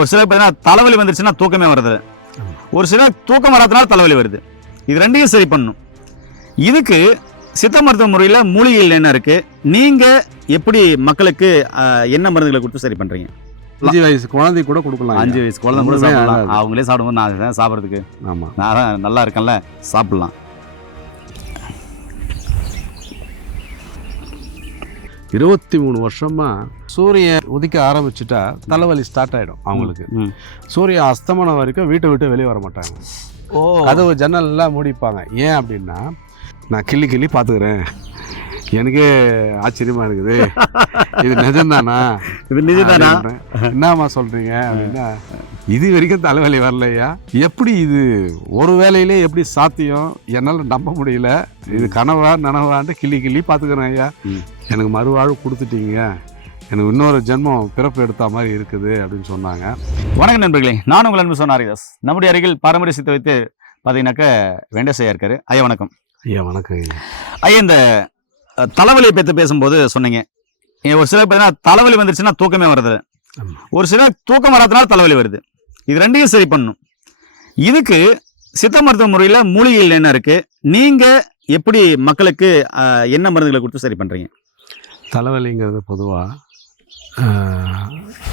ஒரு சிலர் பார்த்தீங்கன்னா தலைவலி வந்துருச்சுன்னா தூக்கமே வருது. ஒரு சிலர் தூக்கம் வராதனால தலைவலி வருது. இது ரெண்டையும் சரி பண்ணணும் இதுக்கு சித்த மருத்துவ முறையில் மூலிகைகள் என்ன இருக்கு? நீங்க எப்படி மக்களுக்கு என்ன மருந்துகளை கொடுத்து சரி பண்றீங்க? அஞ்சு வயசு குழந்தை கூட கொடுக்கலாம் அஞ்சு வயசு குழந்தை கூட சாப்பிடலாம். அவங்களே சாப்பிடும்போது நான் சாப்பிட்றதுக்கு ஆமா. நான் நல்லா இருக்கேன்ல சாப்பிடலாம். இருபத்தி மூணு வருஷமா சூரியன் உதிக்க ஆரம்பிச்சுட்டா தலைவலி ஸ்டார்ட் ஆயிடும் அவங்களுக்கு. சூரியன் அஸ்தமனம் வரைக்கும் வீட்டை விட்டு வெளியே வர மாட்டாங்க. ஓ. கதவு ஜன்னல் எல்லாம் மூடிப்பாங்க. ஏன் அப்படின்னா நான் கிள்ளி கிள்ளி பார்த்துக்கிறேன் எனக்கே ஆச்சரியமா இருக்குது. இது நிஜம்தானா? இது நிஜம்தானா. என்னம்மா சொல்றீங்க? அப்படின்னா இது வரைக்கும் தலைவலி வரலையா? எப்படி இது? ஒரு வேலையிலே எப்படி சாத்தியம்? என்னால் நம்ப முடியல. இது கனவா நனவான்ட்டு கிள்ளி கிள்ளி பார்த்துக்கிறேன் ஐயா. எனக்கு மறுவாழ்வு கொடுத்துட்டீங்க. எனக்கு இன்னொரு ஜென்மம் பிறப்பு எடுத்த மாதிரி இருக்குது அப்படின்னு சொன்னாங்க. வணக்கம் நண்பர்களே நான் உங்கள் அன்பு சொன்ன ஹரிதாஸ் நம்முடைய அருகில் பாரம்பரிய சித்த வைத்து பார்த்தீங்கன்னாக்க வெண்டசையா இருக்காரு. ஐயா வணக்கம். ஐயா வணக்கம் ஐயா. இந்த தலைவலியை பற்றி பேசும்போது சொன்னீங்க. ஒரு சிலர் பார்த்தீங்கன்னா தலைவலி வந்துருச்சுன்னா தூக்கமே வருது. ஒரு சிலர் தூக்கம் வராதனால தலைவலி வருது. இது ரெண்டையும் சரி பண்ணணும் இதுக்கு சித்த மருத்துவ முறையில் மூலிகைகள் என்ன இருக்கு? நீங்க எப்படி மக்களுக்கு என்ன மருந்துகளை கொடுத்து சரி பண்றீங்க? தலைவலிங்கிறது பொதுவாக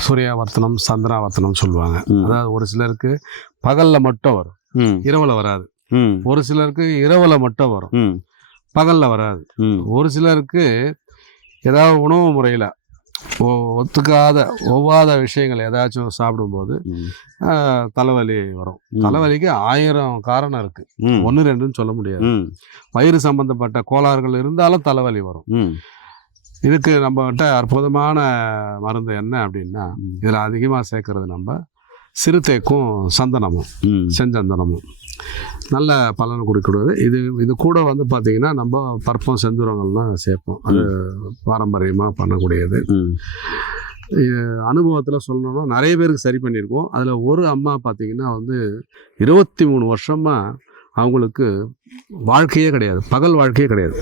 சூர்யாவர்த்தனம் சந்திராவர்த்தனம் சொல்லுவாங்க. அதாவது ஒரு சிலருக்கு பகலில் மட்டும் வரும். ம். இரவில் வராது. ம். ஒரு சிலருக்கு இரவில் மட்டும் வரும். ம். பகலில் வராது. ம். ஒரு சிலருக்கு ஏதாவது உணவு முறையில் ஒத்துக்காத ஒவ்வாத விஷயங்கள் ஏதாச்சும் சாப்பிடும்போது தலைவலி வரும். தலைவலிக்கு ஆயிரம் காரணம் இருக்கு. ஒன்று ரெண்டுன்னு சொல்ல முடியாது. வயிறு சம்பந்தப்பட்ட கோளாறுகள் இருந்தாலும் தலைவலி வரும். இதுக்கு நம்மகிட்ட அற்புதமான மருந்து என்ன அப்படின்னா இதில் அதிகமாக சேர்க்கறது நம்ம சிறுத்தைக்கும் சந்தனமும் செஞ்சந்தனமும். நல்ல பலன் கொடுக்கிறது இது இது கூட வந்து பார்த்திங்கன்னா நம்ம பற்பம் செந்துரங்கள்லாம் சேர்ப்போம். அது பாரம்பரியமாக பண்ணக்கூடியது. அனுபவத்தில் சொல்லணும்னா நிறைய பேருக்கு சரி பண்ணியிருக்கோம். அதில் ஒரு அம்மா பார்த்தீங்கன்னா வந்து இருபத்தி மூணு வருஷமாக அவங்களுக்கு வாழ்க்கையே கிடையாது. பகல் வாழ்க்கையே கிடையாது.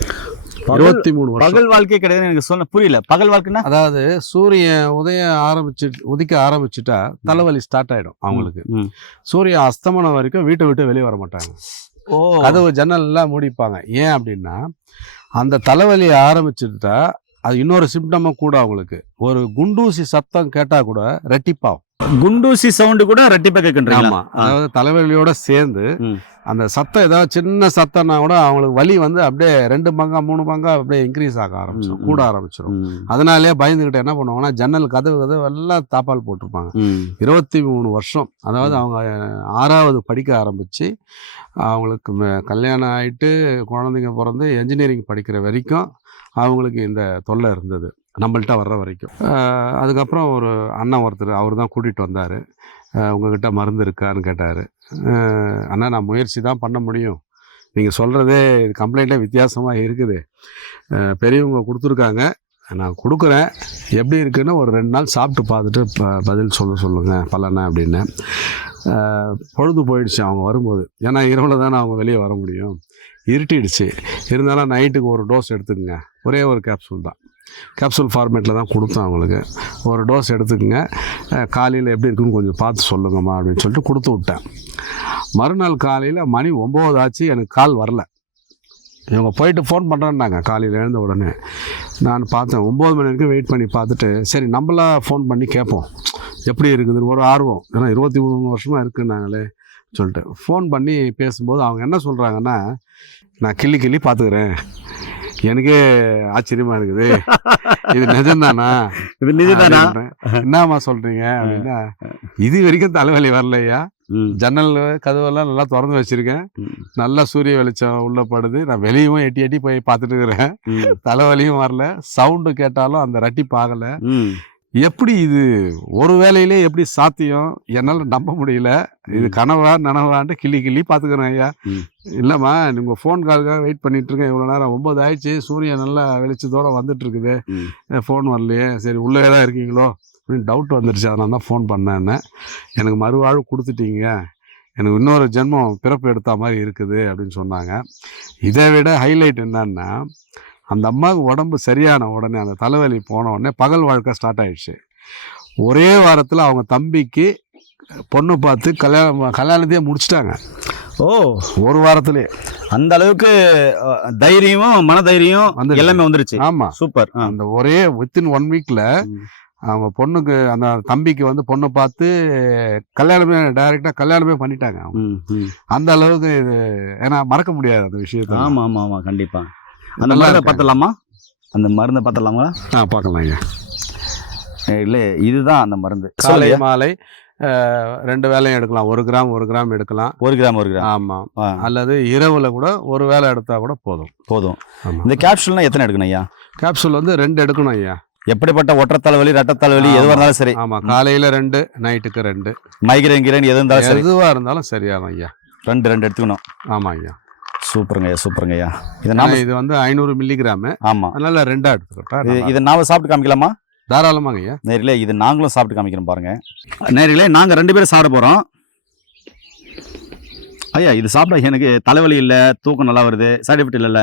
இருபத்தி மூணு பகல் வாழ்க்கை கிடையாது எனக்கு சொல்ல புரியல. பகல் வாழ்க்கைன்னா? அதாவது சூரியன் உதயம் ஆரம்பிச்சு உதிக்க ஆரம்பிச்சுட்டா தலைவலி ஸ்டார்ட் ஆயிடும் அவங்களுக்கு. சூரியன் அஸ்தமனம் வரைக்கும் வீட்டை விட்டு வெளியே வர மாட்டாங்க. கதவு ஜன்னல் எல்லாம் மூடிப்பாங்க. ஏன் அப்படின்னா அந்த தலைவலி ஆரம்பிச்சுட்டா அது இன்னொரு சிம்டமும் கூட அவங்களுக்கு. ஒரு குண்டூசி சத்தம் கேட்டா கூட ரெட்டிப்பாகும். குண்டூசி சவுண்டு கூட ரெட்டிப்பா கேட்குறீங்களா ஆமா. அதாவது தலைவலியோட சேர்ந்து. அந்த சத்தம் ஏதாவது சின்ன சத்தம்னா கூட அவங்களுக்கு வலி வந்து அப்படியே ரெண்டு பங்கா மூணு பங்கா அப்படியே இன்க்ரீஸ் ஆக ஆரம்பிச்சிடும் கூட. ஆரம்பிச்சிடும் அதனாலேயே பயந்துகிட்டு என்ன பண்ணுவாங்கன்னா ஜன்னல் கதவு கதவு எல்லாம் தாப்பால் போட்டிருப்பாங்க. இருபத்தி மூணு வருஷம். அதாவது அவங்க ஆறாவது படிக்க ஆரம்பித்து அவங்களுக்கு கல்யாணம் ஆகிட்டு குழந்தைங்க பிறந்து என்ஜினியரிங் படிக்கிற வரைக்கும் அவங்களுக்கு இந்த தொல்லை இருந்தது நம்மள்ட்ட வர்ற வரைக்கும். அதுக்கப்புறம் ஒரு அண்ணன் ஒருத்தர் அவர் தான் கூட்டிகிட்டு வந்தார். உங்ககிட்ட மருந்து இருக்கான்னு கேட்டார். அண்ணா நான் முயற்சி தான் பண்ண முடியும். நீங்கள் சொல்கிறதே கம்ப்ளைண்ட்டே வித்தியாசமாக இருக்குது. பெரியவங்க கொடுத்துருக்காங்க. நான் கொடுக்குறேன். எப்படி இருக்குன்னு ஒரு ரெண்டு நாள் சாப்பிட்டு பார்த்துட்டு ப பதில் சொல்ல சொல்லுங்கள் பலனை அப்படின்னு. பொழுது போயிடுச்சு. அவங்க வரும்போது ஏன்னா இரவில் தானே அவங்க வெளியே வர முடியும். இருட்டிடுச்சு. இருந்தாலும் நைட்டுக்கு ஒரு டோஸ் எடுத்துக்கங்க. ஒரே ஒரு கேப்சூல் தான். கேப்சூல் ஃபார்மேட்டில் தான் கொடுத்தோம் அவங்களுக்கு. ஒரு டோஸ் எடுத்துக்கங்க. காலையில் எப்படி இருக்குன்னு கொஞ்சம் பார்த்து சொல்லுங்கம்மா அப்படின்னு சொல்லிட்டு கொடுத்து விட்டேன். மறுநாள் காலையில் மணி ஒம்பது ஆச்சு. எனக்கு கால் வரல. இவங்க போயிட்டு ஃபோன் பண்ணுறேன்னாங்க காலையில் எழுந்த உடனே. நான் பார்த்தேன். ஒம்பது மணி வரைக்கும் வெயிட் பண்ணி பார்த்துட்டு சரி நம்மளா ஃபோன் பண்ணி கேட்போம். எப்படி இருக்குதுன்னு ஒரு ஆர்வம். ஏன்னா இருபத்தி மூணு வருஷமாக இருக்குன்னாங்களே. சொல்லிட்டு ஃபோன் பண்ணி பேசும்போது அவங்க என்ன சொல்கிறாங்கன்னா நான் கிள்ளி கிள்ளி பார்த்துக்கிறேன் எனக்கே ஆச்சரியமாக இருக்குது. இது நிஜம்தானா? இது நிஜம்தானா. என்னம்மா சொல்கிறீங்க அப்படின்னா இது வரைக்கும் தலைவலி வரலையா? ஜன்னல் கதவெல்லாம் நல்லா திறந்து வச்சுருக்கேன். நல்லா சூரிய வெளிச்சம் உள்ள படுது. நான் வெளியவும் எட்டி எட்டி போய் பார்த்துட்டு இருக்கிறேன். தலைவலியும் வரல. சவுண்டு கேட்டாலும் அந்த ரட்டி ம். எப்படி இது ஒரு வேலையிலே எப்படி சாத்தியம்? என்னால் நம்ப முடியல. இது கனவா நனவான்ட்டு கிள்ளி கிள்ளி பார்த்துக்கிறேன் ஐயா. இல்லைம்மா நீங்கள் ஃபோன் காலுக்காக வெயிட் பண்ணிட்டு இருக்கேன். இவ்வளோ நேரம் ஒம்பது ஆயிடுச்சு. சூரியன் நல்லா வெளிச்சத்தோட வந்துட்டு இருக்குது ம் ஃபோன் வரலையே. சரி உள்ளே தான் இருக்கீங்களோ? அப்படின்னு டவுட் வந்துடுச்சு அதனால தான் ஃபோன் பண்ணேன்னு எனக்கு மறுவாழ்வு கொடுத்துட்டீங்க. எனக்கு இன்னொரு ஜென்மம் பிறப்பு எடுத்த மாதிரி இருக்குது அப்படின்னு சொன்னாங்க. இதை விட ஹைலைட் என்னன்னா அந்த அம்மாவுக்கு உடம்பு சரியான உடனே அந்த தலைவலி போன உடனே பகல் வாழ்க்கை ஸ்டார்ட் ஆயிடுச்சு. ஒரே வாரத்தில் அவங்க தம்பிக்கு பொண்ணு பார்த்து கல்யாணம் கல்யாணத்தையே முடிச்சிட்டாங்க. ஓ. ஒரு வாரத்திலே. அந்த அளவுக்கு தைரியமும் மன தைரியம் வந்துருச்சு. எல்லாமே வந்துருச்சு. ஆமாம் சூப்பர். அந்த ஒரே வித்தின் ஒன் வீக்கில். அவங்க பொண்ணுக்கு அந்த தம்பிக்கு வந்து பொண்ணை பார்த்து கல்யாணமே டைரெக்டாக கல்யாணமே பண்ணிட்டாங்க. அந்த அளவுக்கு இது ஏன்னா மறக்க முடியாது அந்த விஷயத்த. ஆமா ஆமா ஆமா கண்டிப்பா. அந்த மருந்தை. பார்த்துடலாமா? அந்த மருந்தை பார்த்துடலாமா? ஆ பார்க்கலாம் ஐயா. இல்ல இதுதான் அந்த மருந்து. காலை மாலை ரெண்டு வேலையும் எடுக்கலாம். ஒரு கிராம் ஒரு கிராம் எடுக்கலாம். ஒரு கிராம் ஒரு கிராம். ஆமாம் அல்லது இரவுல கூட ஒரு வேலை எடுத்தா கூட போதும். போதும். ஆமாம் இந்த கேப்சூல்னா எத்தனை எடுக்கணும் ஐயா? கேப்சூல் வந்து ரெண்டு எடுக்கணும் ஐயா. எப்படிப்பட்ட ஒற்றை தலைவலி ரெட்டை ஆமா. எதுவாக இருந்தாலும் சரி. ஆமா. காலையில ரெண்டு நைட்டுக்கு ரெண்டு. மைக்ரைன் கிரைன் எது இருந்தாலும் சரி. எதுவா இருந்தாலும் சரியாகும் ஐயா. ரெண்டு ரெண்டு எடுத்துக்கணும். ஆமா ஐயா. சூப்பருங்க ஐயா சூப்பருங்க ஐயா. இதை நாம இது வந்து ஐநூறு மில்லிகிராமு ஆமா. அதனால ரெண்டா எடுத்துக்கிட்டா இது நாம சாப்பிட்டு காமிக்கலாமா. தாராளமாங்க ஐயா. நேரிலே இது நாங்களும் சாப்பிட்டு காமிக்கிறோம் பாருங்க. நேரிலே நாங்க ரெண்டு பேரும் சாப்பிட போறோம். ஐயா இது சாப்பிட எனக்கு தலைவலி இல்ல தூக்கம் நல்லா வருது. சைடு எஃபெக்ட் இல்லைல்ல?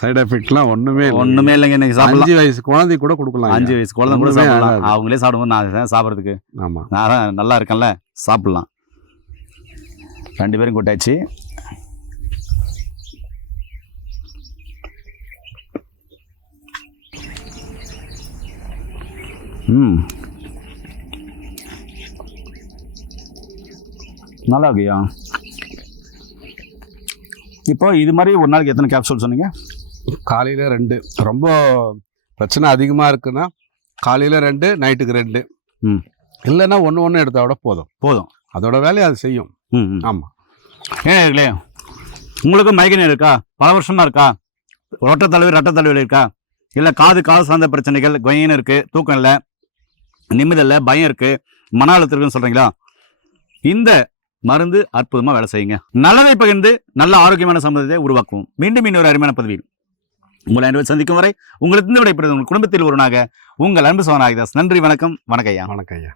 சைடு எஃபெக்ட்லாம் இல்லை. ஒண்ணுமே இல்லைங்க. சாப்பிடலாம். அஞ்சு வயசு குழந்தை கூட கொடுக்கலாம் அஞ்சு. வயசு குழந்தை கூட சாப்பிடலாம். அவங்களே சாப்பிடும்போது நான் சாப்பிட்றதுக்கு ஆமா. நான் நல்லா இருக்கேன்ல? சாப்பிடலாம். ரெண்டு பேரும் கூட்டாச்சு. ம் நல்லா இருக்குயா இப்போ இது மாதிரி ஒரு நாளைக்கு எத்தனை கேப்சூல் சொன்னீங்க? காலையில ரெண்டு. ரொம்ப பிரச்சனை அதிகமா இருக்குன்னா காலையில ரெண்டு நைட்டுக்கு ரெண்டு. ம். இல்லைன்னா ஒன்று ஒன்று எடுத்தா கூட போதும். போதும். அதோட வேலையை அது செய்யும். ம் ம். ஆமா. ஏன் இருக்கலே உங்களுக்கு மைக்ரேன் இருக்கா? பல வருஷமா இருக்கா? ரொட்ட தலைவலி ரட்ட தலைவலி இருக்கா? இல்லை காது காது சார்ந்த பிரச்சனைகள் கொயின் இருக்கு தூக்கம் இல்லை. நிம்மதி இல்லை பயம் இருக்கு. மன அழுத்தம் இருக்குன்னு சொல்றீங்களா? இந்த மருந்து அற்புதமா வேலை செய்யுங்க. நல்லதை பகிர்ந்து நல்ல ஆரோக்கியமான சமுதாயத்தை உருவாக்குவோம். மீண்டும் இன்னொரு அருமையான பதவியில் உங்களை அன்பு சந்திக்கும் வரை உங்களுக்கு விடைபெறுவது உங்கள் குடும்பத்தில் ஒருவனாக உங்கள் அன்பு சோனாகிதாஸ் நன்றி வணக்கம். வணக்கம் ஐயா. வணக்கம் ஐயா.